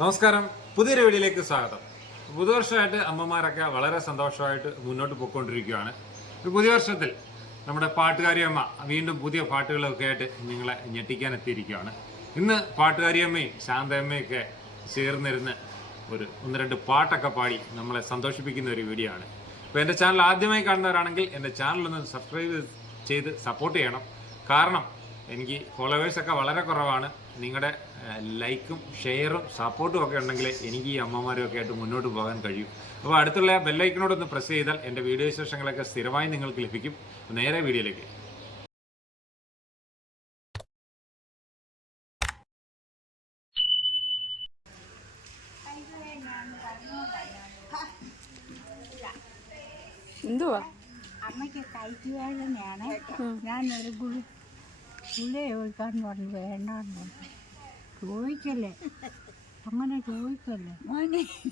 നമസ്കാരം. പുതിയൊരു വീഡിയോയിലേക്ക് സ്വാഗതം. പുതുവർഷമായിട്ട് അമ്മമാരൊക്കെ വളരെ സന്തോഷമായിട്ട് മുന്നോട്ട് പോയിക്കൊണ്ടിരിക്കുകയാണ്. ഈ പുതിയ വർഷത്തിൽ നമ്മുടെ പാട്ടുകാരിയമ്മ വീണ്ടും പുതിയ പാട്ടുകളൊക്കെ ആയിട്ട് നിങ്ങളെ ഞെട്ടിക്കാൻ എത്തിയിരിക്കുകയാണ്. ഇന്ന് പാട്ടുകാരിയമ്മയും ശാന്തയമ്മയൊക്കെ ചേർന്നിരുന്ന് ഒരു ഒന്ന് രണ്ട് പാട്ടൊക്കെ പാടി നമ്മളെ സന്തോഷിപ്പിക്കുന്ന ഒരു വീഡിയോ ആണ് അപ്പോൾ എന്റെ ചാനൽ ആദ്യമായി കാണുന്നവരാണെങ്കിൽ എന്റെ ചാനലൊന്ന് സബ്സ്ക്രൈബ് ചെയ്ത് സപ്പോർട്ട് ചെയ്യണം. കാരണം എനിക്ക് ഫോളോവേഴ്സൊക്കെ വളരെ കുറവാണ്. നിങ്ങളുടെ ലൈക്കും ഷെയറും സപ്പോർട്ടും ഒക്കെ ഉണ്ടെങ്കിൽ എനിക്ക് ഈ അമ്മമാരും ഒക്കെ ആയിട്ട് മുന്നോട്ട് പോകാൻ കഴിയും. അപ്പോൾ അടുത്തുള്ള ബെല്ലൈക്കനോടൊന്ന് പ്രസ് ചെയ്താൽ എന്റെ വീഡിയോ വിശേഷങ്ങളൊക്കെ സ്ഥിരമായി നിങ്ങൾക്ക് ലഭിക്കും. നേരെ വീഡിയോയിലേക്ക്. എന്തുവാ? അമ്മയ്ക്ക് കൈക്ക് വേദനയാണ്. ഞാനൊരു ഗുളി ഗുളിക ചോദിക്കാൻ പറഞ്ഞു വേണ്ടെന്ന് പറഞ്ഞു. ചോദിക്കല്ലേ? അങ്ങനെ ചോദിക്കല്ലേ?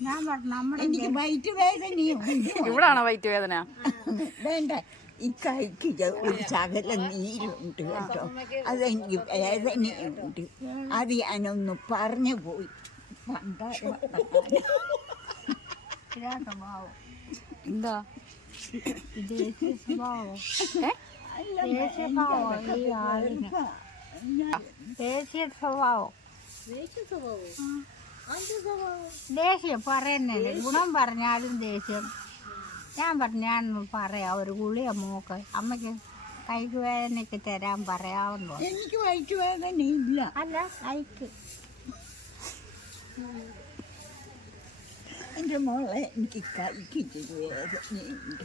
ഞാൻ പറഞ്ഞു നമ്മുടെ എനിക്ക് വയറ്റ് വേദനയും ഇവിടാണോ വയറ്റ് വേദന? വേണ്ട. ഈ കൈക്ക് ഒരു ചകല നീരുണ്ട് കേട്ടോ. അതെനിക്ക് വേദനയുണ്ട്. അത് ഞാനൊന്ന് പറഞ്ഞു പോയി. എന്താ? ദേശീയ സ്വഭാവം ദേഷ്യം പറയുന്നില്ല ഗുണം പറഞ്ഞാലും ദേഷ്യം. ഞാൻ പറഞ്ഞു ഞാൻ പറയാം ഒരു ഗുളിയ മോക്ക് അമ്മയ്ക്ക് കൈക്ക് വേദനയ്ക്ക് തരാൻ പറയാവുന്നു എനിക്ക് വയറ്റ് ഇല്ല അല്ല കൈക്ക്. എന്റെ മോളെ എനിക്ക് കൈക്ക് വേദനയുണ്ട്.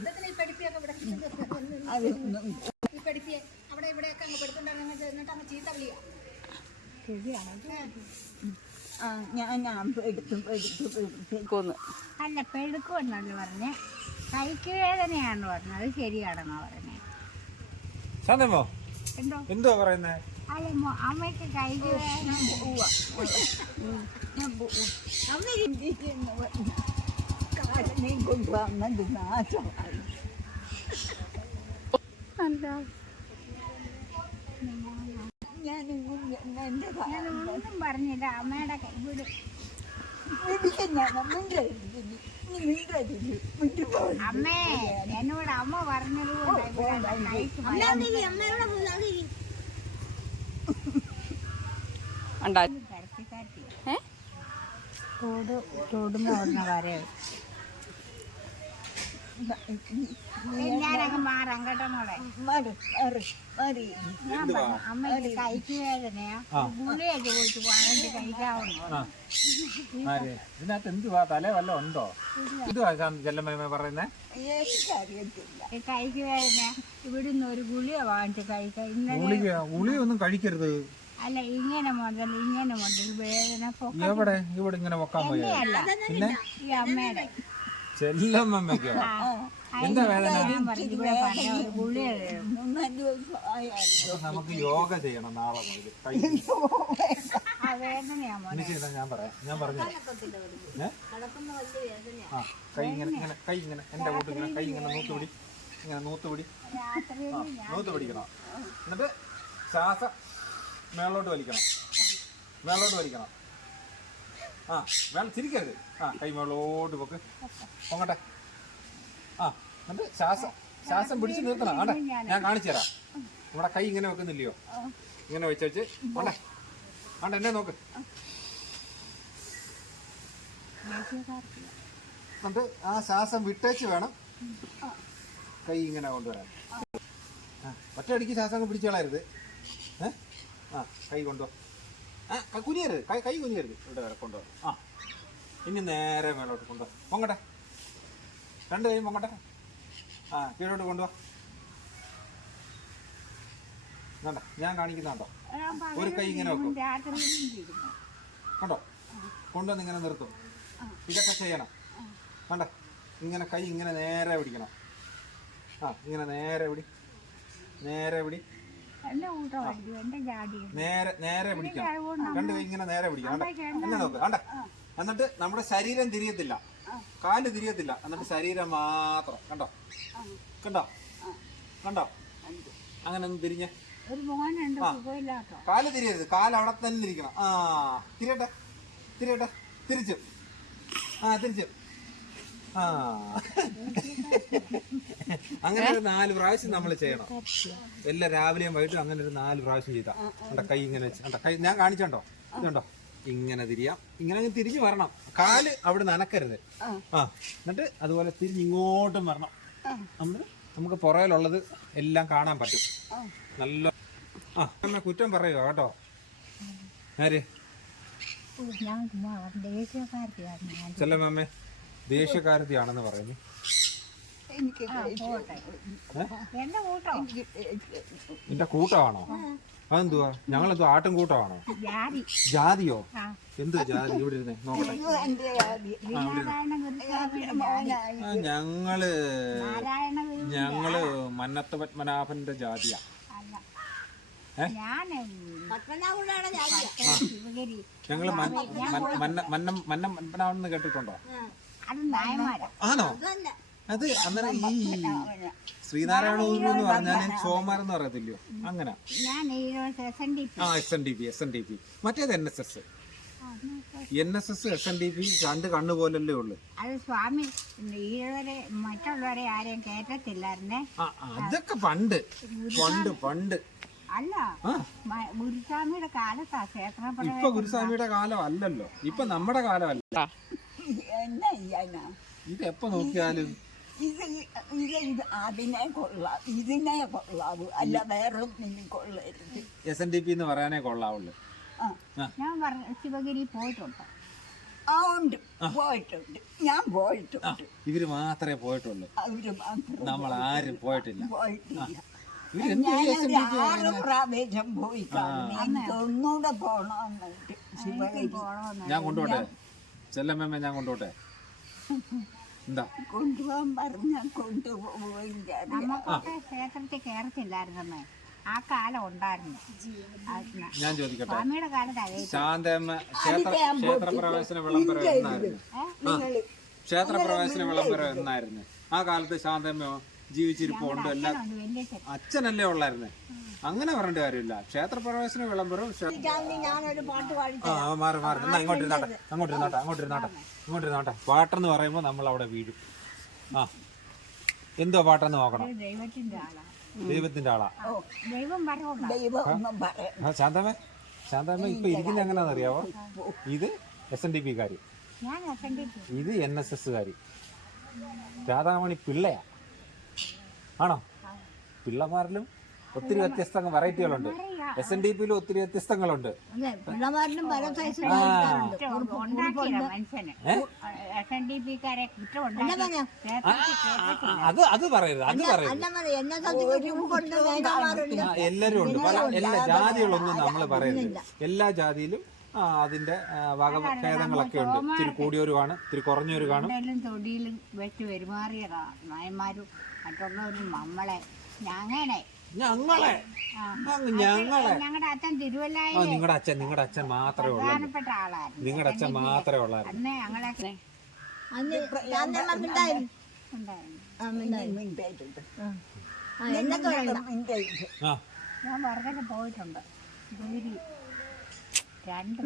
അതൊന്നും ഞാൻ ഞാൻ എടുത്തു എടുത്തു അല്ല പെഴുക്കുമെന്നല്ല പറഞ്ഞ്? കൈക്ക് വേദനയാണ് പറഞ്ഞത് അത് ശരിയാണെന്നാ പറഞ്ഞത് ശാന്തമ്മോ? എന്തോ? പറയുന്നേ? അല്ല അമ്മയ്ക്ക് കൈക്ക് വേദന കാലനെ കൊണ്ടുവന്നത് നാശമായി. ഞാൻ ഒന്നും പറഞ്ഞില്ല. അമ്മയുടെ വിട്. അമ്മേ എന്നോട് അമ്മ പറഞ്ഞത് തോട് തോടുമ്പോ കരയോ ഞാനങ്ങ് മാറാം കേട്ടോ മോളെ. ഞാൻ പറഞ്ഞു അമ്മയ്ക്ക് കൈക്ക് വേദനയാ. ഗുളിക ചോദിച്ചു വാങ്ങിച്ച് കഴിക്കാവുന്നു. ഇതിനകത്ത് എന്തുവാ? തല വല്ല ഉണ്ടോ? ഇതുവാ ചെല്ലമ്മ പറയുന്നേ? കൈക്ക് വേദന. ഇവിടുന്ന് ഒരു ഗുളിയ വാങ്ങിച്ച് കഴിക്കാം. ഇന്നലെ ഉളിക ഉളിയൊന്നും കഴിക്കരുത്. അല്ല ഇങ്ങനെ മുതൽ ഇങ്ങനെ മുതൽ വേദന എവിടെ? ഇവിടെ ഇങ്ങനെ വെക്കാൻ പോയോ പിന്നെ? ഈ അമ്മയുടെ ചെല്ലമ്മയ്ക്കോ എന്താ വേദന? നമുക്ക് യോഗ ചെയ്യണം നാളെ മുതൽ. ഞാൻ പറയാം. ഞാൻ പറഞ്ഞു? ആ കൈ ഇങ്ങനെ ഇങ്ങനെ കൈ ഇങ്ങനെ എന്റെ കൂട്ട് ഇങ്ങനെ കൈ ഇങ്ങനെ നൂത്തുപിടി ഇങ്ങനെ നൂത്തുപിടി ആ നൂത്ത് പിടിക്കണം. എന്നിട്ട് ശ്വാസം മേളോട്ട് വലിക്കണം. മേളോട്ട് വലിക്കണം. ആ വേണം തിരിക്കരുത് ആ കൈമോളോട്ട് പൊക്ക്. പൊങ്ങട്ടെ. ആ എന്നിട്ട് ശ്വാസം ശ്വാസം പിടിച്ച് നിർത്തണം. ആണ്ടെ ഞാൻ കാണിച്ചു തരാം. നമ്മുടെ കൈ ഇങ്ങനെ വെക്കുന്നില്ലയോ? ഇങ്ങനെ വെച്ച് വെച്ച് ആണ്ടെ ആണ്ടെ എന്നെ നോക്ക്. എന്നിട്ട് ആ ശ്വാസം വിട്ടേച്ച് വേണം കൈ ഇങ്ങനെ കൊണ്ടുവരാൻ. ആ, ഒറ്റയടിക്ക് ശ്വാസം പിടിച്ചോളരുത് ഏ? ആ കൈ കൊണ്ടുപോ കുനിയരുത്. കൈ കൈ കുനിയരുത്. ഇവിടെ വരെ കൊണ്ടുപോ ആ ഇനി നേരെ മേലോട്ട് കൊണ്ടുപോ പൊങ്ങട്ടെ. രണ്ട് കൈയും പൊങ്ങട്ടെ. ആ കീഴോട്ട് കൊണ്ടുപോ വേണ്ട ഞാൻ കാണിക്കുന്നുണ്ടോ? ഒരു കൈ ഇങ്ങനെ വെക്കും. കണ്ടോ? കൊണ്ടുവന്ന് ഇങ്ങനെ നിർത്തും. ഇതൊക്കെ ചെയ്യണം. വേണ്ട ഇങ്ങനെ കൈ ഇങ്ങനെ നേരെ പിടിക്കണം. ആ ഇങ്ങനെ നേരെ പിടി. നേരെ പിടി. നേരെ നേരെ പിടിക്കണം. രണ്ട് ഇങ്ങനെ നേരെ പിടിക്കാം എന്നെ നോക്ക്. കണ്ട എന്നിട്ട് നമ്മുടെ ശരീരം തിരിയത്തില്ല. കാൽ തിരിയത്തില്ല. എന്നിട്ട് ശരീരം മാത്രം. കണ്ടോ? കണ്ടോ? കണ്ടോ? അങ്ങനെ ഒന്ന് തിരിഞ്ഞ. കാൽ തിരിയരുത്. കാൽ അവിടെ തന്നെ ഇരിക്കണം. ആ തിരിയട്ടെ. തിരിയട്ടെ. തിരിച്ചു. ആ തിരിച്ചു. ആ. അങ്ങനെ ഒരു നാല് പ്രാവശ്യം നമ്മൾ ചെയ്യണം. എല്ലാ രാവിലെയും വൈകിട്ടും അങ്ങനെ ഒരു നാല് പ്രാവശ്യം ചെയ്താ. കണ്ട കൈ ഇങ്ങനെ വെച്ച് കണ്ട കൈ ഞാൻ കാണിച്ചോണ്ടോ? ഇതുണ്ടോ? ഇങ്ങനെ തിരിയാം. ഇങ്ങനെ അങ്ങ് തിരിഞ്ഞു വരണം. കാൽ അവിടെ നനക്കരുത്. ആ. എന്നിട്ട് അതുപോലെ തിരിഞ്ഞ് ഇങ്ങോട്ടും വരണം. അന്ന് നമുക്ക് പുറകിലുള്ളത് എല്ലാം കാണാൻ പറ്റും. നല്ല ആ കുറ്റം പറയുക കേട്ടോ. ആര്? ചെല്ലമ്മേ ദേശീയക്കാരത്തിയാണെന്ന് പറയുന്നു. എനിക്ക് എന്റെ നിന്റെ കൂട്ടമാണോ അതെന്തുവാ? ഞങ്ങളെന്തോ ആട്ടും കൂട്ടമാണോ ജാതി. ജാതിയോ? എന്ത് എന്തുവാ ജാതി. ഇവിടെ ഇരുന്നേ. നോക്കട്ടെ ഞങ്ങൾ ഞങ്ങൾ മന്നത്ത പത്മനാഭന്റെ ജാതിയാ. ഞങ്ങൾ മന്ന മന്ന- മന്ന മന്നം മന്നം പത്മനാഭൻ കേട്ടിട്ടുണ്ടോ? ആണോ? അത് അന്നേരം ഈ ശ്രീനാരായണ ഗുരു എന്ന് പറഞ്ഞാൽ ചോമാർ എന്ന് പറയത്തില്ലയോ? അങ്ങനെ. ആ S N D P S N D P മറ്റേത് N S S N S S S N D P രണ്ട് കണ്ണു പോലല്ലേ ഉള്ളു. അത് സ്വാമി ഈഴവരെ മറ്റുള്ളവരെ ആരെയും കേട്ടത്തില്ലായിരുന്നേ ആ അതൊക്കെ പണ്ട്. പണ്ട് പണ്ട്. അല്ല ഗുരുസ്വാമിയുടെ കാലത്താ ക്ഷേത്രം ഇപ്പൊ ഗുരുസ്വാമിയുടെ കാലം അല്ലല്ലോ. ഇപ്പൊ നമ്മുടെ കാലമല്ല. എന്നാ ചെയ്യാനാ ഇത് എപ്പോ നോക്കിയാലും? ഇത് ഇത് ഇത് അതിനെ കൊള്ളാം ഇതിനെ കൊള്ളാവൂ. അല്ല വേറെ ഒന്നിനും കൊള്ളരുത്. എസ് എൻ ഡി പി എന്ന് പറയാനേ കൊള്ളാവുള്ളു. ഞാൻ പറഞ്ഞു ശിവഗിരി പോയിട്ടുണ്ട്? ആ ഉണ്ട്. പോയിട്ടുണ്ട്. ഞാൻ പോയിട്ടുണ്ട്. ഇവർ മാത്രമേ പോയിട്ടുള്ളൂ. അവർ മാത്രം നമ്മൾ ആരും പോയിട്ടില്ല. പോയിട്ടില്ല. ഞാനൊരു ആറ് പ്രാവശ്യം പോയി. കാണും എനിക്ക് ഒന്നുകൂടെ ശിവഗിരി ഞാൻ കൊണ്ടുപോട്ടെ? ചെല്ലമ്മ ഞാൻ കൊണ്ടോട്ടെ എന്താ? കൊണ്ടുപോകാൻ പറഞ്ഞാൽ കൊണ്ടുപോയില്ല നമുക്കൊക്കെ ക്ഷേത്രത്തിൽ കയറത്തില്ലായിരുന്നേ ആ കാലം ഉണ്ടായിരുന്നു. ഞാൻ ചോദിക്കട്ടെ? സ്വാമിയുടെ കാലത്ത് അതേ ശാന്തമ്മ ക്ഷേത്ര ക്ഷേത്രപ്രവേശന വിളംബരം എന്നായിരുന്നു. ആ ക്ഷേത്രപ്രവേശന വിളംബരം എന്നായിരുന്നു. ആ കാലത്ത് ശാന്തമ്മയോ ജീവിച്ചിരിപ്പുണ്ട് എല്ലാം അച്ഛനല്ലേ ഉള്ളായിരുന്നേ? അങ്ങനെ പറഞ്ഞിട്ട് കാര്യമില്ല. ക്ഷേത്രപ്രവേശന വിളംബരം ഞാനൊരു പാട്ട് ആ ആ, മാറി മാറി. എന്നാ ഇങ്ങോട്ട് ഇരുന്നാട്ടെ. അങ്ങോട്ട് ഇരുന്നാട്ടെ അങ്ങോട്ട് ഇരുന്നാട്ടെ. ഇങ്ങോട്ട് ഇരുന്നാട്ടെ. പാട്ടെന്ന് പറയുമ്പോൾ നമ്മൾ അവിടെ വീഴും. ആ. എന്തോ പാട്ടെന്ന് നോക്കണം. ദൈവത്തിന്റെ ആളാ. ദൈവത്തിന്റെ ആളാ. ദൈവം ആ. ശാന്തമ്മ ശാന്തമ്മ ഇപ്പൊ ഇരിക്കുന്ന എങ്ങനെയാണെന്ന് അറിയാവോ ഇത് എസ് എൻ ഡി പി കാരി ഞാൻ എസ് എൻ ഡി പി ഇത് എൻ എസ് എസ് കാരി രാധാമണി പിള്ളയാ. ആണോ? പിള്ളമാരിലും ഒത്തിരി വ്യത്യസ്ത വെറൈറ്റികളുണ്ട്. എസ് എൻ ഡി പിയിലും ഒത്തിരി വ്യത്യസ്തങ്ങളുണ്ട്. പിള്ളമാരിലും പല അത് അത് പറയരുത് അത് പറയരുത്. എല്ലാരും ഉണ്ട്. പല എല്ലാ ജാതികളൊന്നും നമ്മൾ പറയുന്നില്ല എല്ലാ ജാതിയിലും ആ, അതിന്റെ വകഭേദങ്ങളൊക്കെ ഉണ്ട്. ഇത്തിരി കൂടിയൊരു കാണും ഇത്തിരി കുറഞ്ഞൊരു കാണും. തൊടിയിലും വെച്ച് പെരുമാറിയ നായന്മാരും മറ്റുള്ളവരും നമ്മളെ. ഞങ്ങനെ ഞങ്ങളെ. അങ്ങ് ഞങ്ങളെ. ഞങ്ങളുടെ അച്ഛൻ തിരുവല്ലായി നിങ്ങളുടെ അച്ഛൻ നിങ്ങളുടെ അച്ഛൻ മാത്രമേ ഉള്ളൂ. പ്രധാനപ്പെട്ട ആളായിരുന്നു. നിങ്ങളുടെ അച്ഛൻ മാത്രമേ ഉള്ളൂ അന്ന് ഞങ്ങളെ ആ ഞാൻ വെറുതെ പോയിട്ടുണ്ട്. ദൂരി രണ്ട്.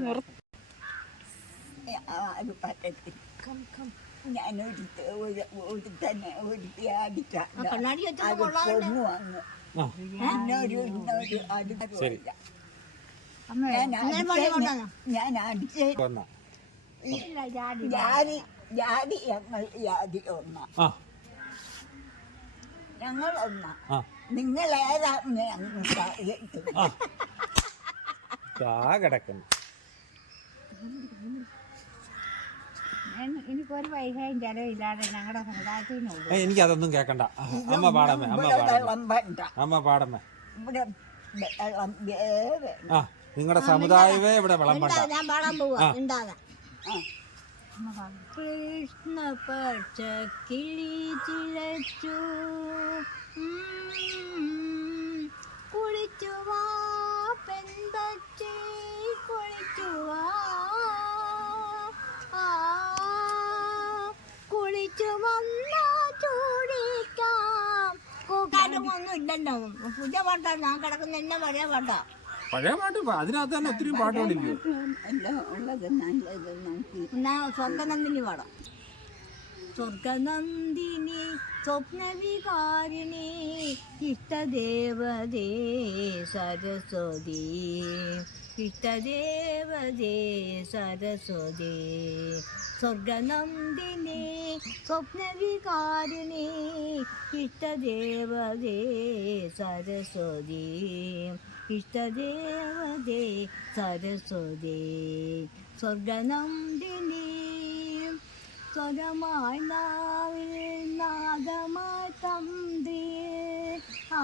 ഞാനൊരു ഒരു തന്നെ ഒരു ആ ഇന്നൊരു ഇന്നൊരു അടുത്ത ശരി. അമ്മ ഞാൻ അടിച്ചേ ജാതി ജാതി ഞങ്ങൾ ജാതി ഒന്നാ. ഞങ്ങൾ ഒന്നാ. നിങ്ങൾ ഏതാ. കിടക്കുന്നു. എനിക്കൊരു പൈസയും ചെലവില്ലാതെ ഞങ്ങളുടെ സമുദായത്തിൽ നിന്ന് ഏ, എനിക്ക് അതൊന്നും കേക്കണ്ട. അമ്മ പാടമ്മേ അമ്മ പാടമ്മേ. അമ്മ പാടമ്മേ. ആ നിങ്ങളുടെ സമുദായമേ ഇവിടെ വിളമ്പണ്ട. ഞാൻ പാടാൻ പോവാ ആ. ഉണ്ടാകാം. കൃഷ്ണ പച്ച കിളി ചിലച്ചു പുതിയ പാട്ടാ ഞാൻ കിടക്കുന്ന എന്നെ പഴയ പാട്ടാ പഴയ പാട്ട് അതിനകത്ത് തന്നെ ഒത്തിരി പാട്ടുകളില്ലയോ എല്ലാം ഉള്ളത് എന്നാ സ്വർഗനന്ദിനി പാടാം. സ്വർഗനന്ദിനി സ്വപ്നവികാരിണി ഇഷ്ടദേവതേ സരസ്വതി. ഇഷ്ടദേവതേ സരസ്വതി. സ്വർഗനന്ദിനി സ്വപ്നവികാരിണി ഇഷ്ടദേവതേ സരസ്വതി. ഇഷ്ടദേവതേ സരസ്വതി. സ്വർഗനന്ദിനി സ്വരമായി നാവിൽ നാദമായി തന്ത്രി ആ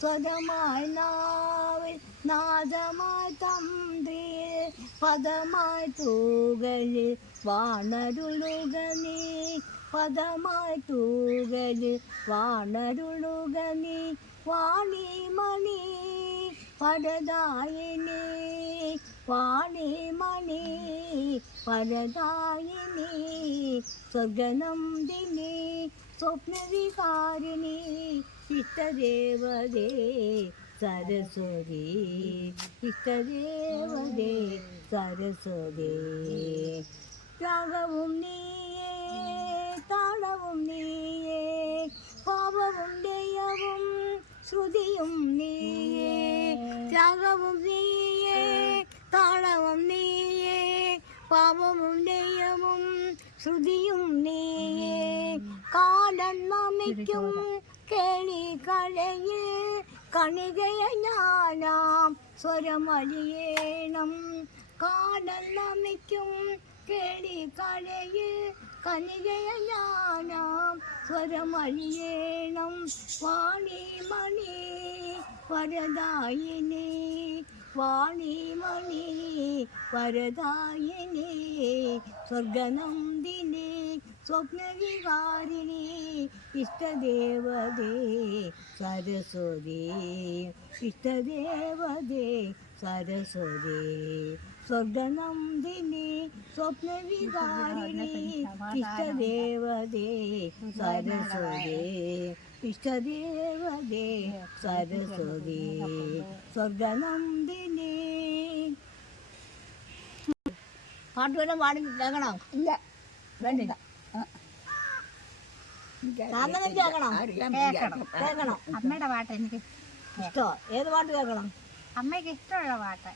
സ്വരമായി നാവിൽ നാദമായി തന്ത്രി പദമായി തൂകലിൽ വാണരുളുക നീ. പദമായി തൂകലിൽ വാണരുളുക നീ. വാണിമണി പരദായിനി വാണിമണി പരദായിനി സ്വർഗനന്ദിനി സ്വപ്നവികാരിണി ഇഷ്ടദേവതേ സരസ്വതി ഇഷ്ടദേവതേ സരസ്വതി. രാഗവും നീയേ താളവും നീയേ പാപവും ദയവും ശ്രുതിയും നീയേ. രാഗവും നീയേ താളവും നീയേ പാപവും ദയവും ശ്രുതിയും നീയേ. കാലം നമിക്കും കേളി കളയിൽ കണികയ ഞാനാം സ്വരമലിയേണം. കാലം നമിക്കും കേളി കളയിൽ കനികയ ഞാനാം സ്വരമലിയേണം. വാണിമണി വരദായിനി വാണിമണി വരദായിനി സ്വർഗനന്ദിനി സ്വപ്നവികാരിണി ഇഷ്ടദേവതേ സരസ്വതി ഇഷ്ടദേവതേ സരസ്വതി സ്വർഗനന്ദിനി സ്വപ്നവികാരിണി ഇഷ്ടദേവതേ സരസ്വതി ഇഷ്ടദേവതേ സരസ്വതി സ്വർഗനന്ദിനി. പാട്ട് വല്ലതും പാടി കേൾക്കണോ? ഇല്ല. വേണ്ടില്ല. അമ്മയുടെ പാട്ട് എനിക്ക് ഇഷ്ടോ? ഏത് പാട്ട് കേൾക്കണം? അമ്മയ്ക്ക് ഇഷ്ടമുള്ള പാട്ട്.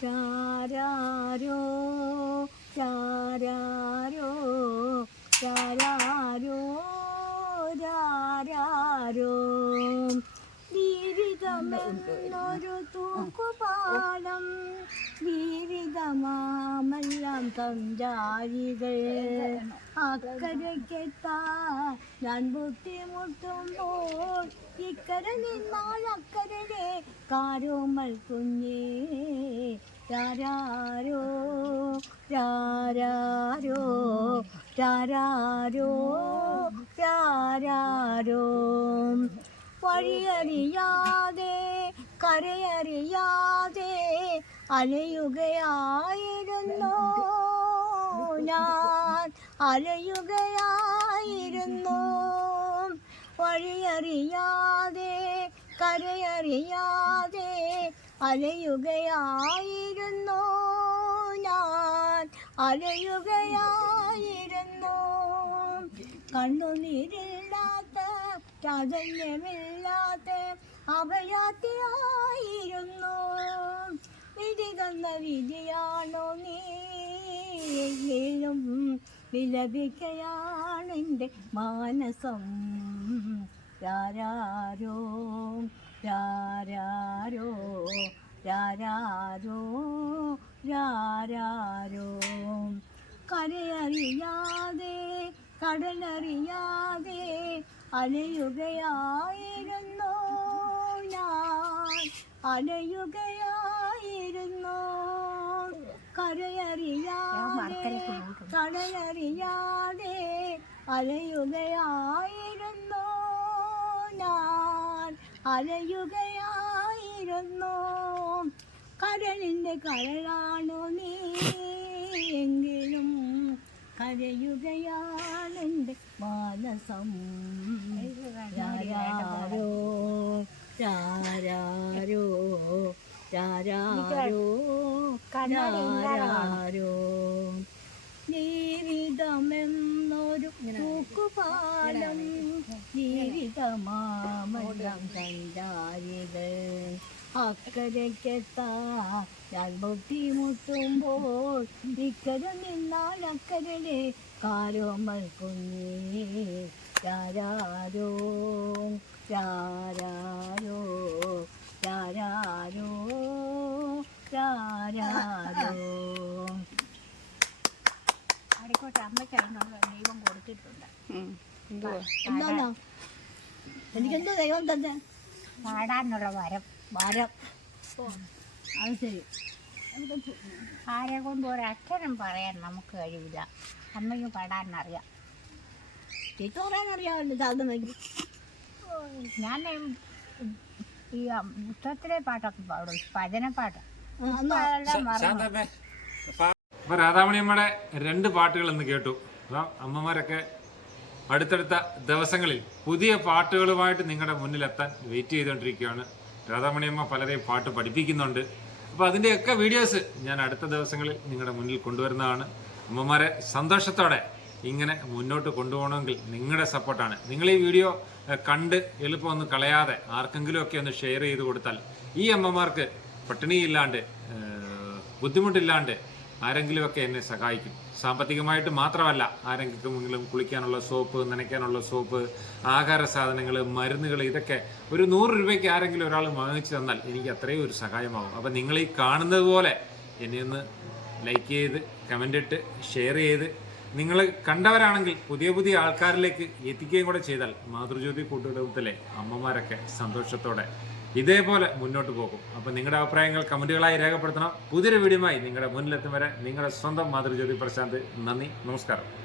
ചാരാരോ ചാരാരോ ചാരാരോ രാരാരോ ജീവിതമെന്നൊരു തൂക്കുപാലം ജീവിതമാമെല്ലാം സഞ്ചാരികൾ അക്കരയ്ക്കെത്താ ഞാൻ ബുദ്ധിമുട്ടുമ്പോൾ ഇക്കര നിന്നാൽ അക്കരയുടെ കാരോമൽ കുഞ്ഞേ. രാരാരോ രാരാരോ രാരാരോ രാരാരോ. വഴിയറിയാതെ കരയറിയാതെ അലയുകയായിരുന്നു. ഞാൻ അലയുകയായിരുന്നു. വഴിയറിയാതെ കരയറിയാതെ അലയുകയായിരുന്നു. ഞാൻ അലയുകയായിരുന്നു. കണ്ണുനീരില്ലാത്ത ചാതന്യമില്ലാത്ത അഭയാത്തിയായിരുന്നു വിധി തന്ന വിധിയാണോ നീ? എങ്കിലും വിലപിക്കയാണെന്റെ മാനസം. രാരാരോ രാരാരോ രാരാരോ രാരാരോ. കരയറിയാതെ കടലറിയാതെ അലയുകയായിരുന്നു ഞാൻ. അലയുകയായിരുന്നു കടലറിയാതെ അലയുകയായിരുന്നു ഞാൻ. അലയുകയായിരുന്നു. കടലിന്റെ കരളാണു നീ എങ്കിലും കരയുകയാണെന്റെ മാനസം. രാരാരോ രാരാരോ ജീവിതമെന്നൊരു ജീവിതമാമലം സഞ്ചാരികൾ അക്കരയ്ക്കെത്താ ഞാൻ ബുദ്ധിമുട്ടുമ്പോൾ ഇക്കര നിന്നാൽ അക്കരലെ കാരോമൽ കുഞ്ഞി. രാരാരോ രാരാരോ രാരാരോ രാരാരോ അടിക്കോട്ടെ അമ്മയ്ക്ക് അതിനുള്ള ദൈവം കൊടുത്തിട്ടുണ്ട്. ഉം. എനിക്കെന്തോ ദൈവം തന്നെ. പാടാനുള്ള വരം വരം. അത് ശരി. ആരെ കൊണ്ട് ഒരക്ഷരം പറയാൻ നമുക്ക് കഴിയില്ല. അമ്മയ്ക്ക് പാടാനറിയാം. ചേച്ചി പറയാനറിയാമല്ലോ സാധനമെങ്കിൽ സാധനം ഞാൻ ഈ മുത്തത്തിലെ പാട്ടൊക്കെ പാടും ഭജനപ്പാട്ട് അപ്പൊ രാധാമണിയമ്മയുടെ രണ്ട് പാട്ടുകൾ എന്ന് കേട്ടു. അപ്പൊ അമ്മമാരൊക്കെ അടുത്തടുത്ത ദിവസങ്ങളിൽ പുതിയ പാട്ടുകളുമായിട്ട് നിങ്ങളുടെ മുന്നിലെത്താൻ വെയിറ്റ് ചെയ്തുകൊണ്ടിരിക്കുകയാണ് രാധാമണിയമ്മ പലരെയും പാട്ട് പഠിപ്പിക്കുന്നുണ്ട്. അപ്പോൾ അതിന്റെയൊക്കെ വീഡിയോസ് ഞാൻ അടുത്ത ദിവസങ്ങളിൽ നിങ്ങളുടെ മുന്നിൽ കൊണ്ടുവരുന്നതാണ്. അമ്മമാരെ സന്തോഷത്തോടെ ഇങ്ങനെ മുന്നോട്ട് കൊണ്ടുപോകണമെങ്കിൽ നിങ്ങളുടെ സപ്പോർട്ടാണ് നിങ്ങൾ ഈ വീഡിയോ കണ്ട് എളുപ്പമൊന്നും കളയാതെ ആർക്കെങ്കിലുമൊക്കെ ഒന്ന് ഷെയർ ചെയ്ത് കൊടുത്താൽ ഈ അമ്മമാർക്ക് പട്ടിണിയില്ലാണ്ട് ബുദ്ധിമുട്ടില്ലാണ്ട് ആരെങ്കിലുമൊക്കെ എന്നെ സഹായിക്കും. സാമ്പത്തികമായിട്ട് മാത്രമല്ല ആരെങ്കിലും കുളിക്കാനുള്ള സോപ്പ് നനയ്ക്കാനുള്ള സോപ്പ് ആഹാര സാധനങ്ങൾ മരുന്നുകൾ ഇതൊക്കെ ഒരു നൂറ് രൂപയ്ക്ക് ആരെങ്കിലും ഒരാൾ വാങ്ങിച്ചു തന്നാൽ എനിക്ക് അത്രയും ഒരു സഹായമാകും അപ്പം നിങ്ങൾ ഈ കാണുന്നത് പോലെ എന്നെ ഒന്ന് ലൈക്ക് ചെയ്ത് കമന്റ് ഇട്ട് ഷെയർ ചെയ്ത് നിങ്ങൾ കണ്ടവരാണെങ്കിൽ പുതിയ പുതിയ ആൾക്കാരിലേക്ക് എത്തിക്കുകയും കൂടെ ചെയ്താൽ മാതൃജ്യോതി കൂട്ടുകുടുംബത്തിലെ അമ്മമാരൊക്കെ സന്തോഷത്തോടെ ഇതേപോലെ മുന്നോട്ട് പോകും. അപ്പം നിങ്ങളുടെ അഭിപ്രായങ്ങൾ കമന്റുകളായി രേഖപ്പെടുത്തണം. പുതിയൊരു വീഡിയോമായി നിങ്ങളുടെ മുന്നിലെത്തും വരെ നിങ്ങളുടെ സ്വന്തം മാതൃജ്യോതി പ്രശാന്ത്. നന്ദി. നമസ്കാരം.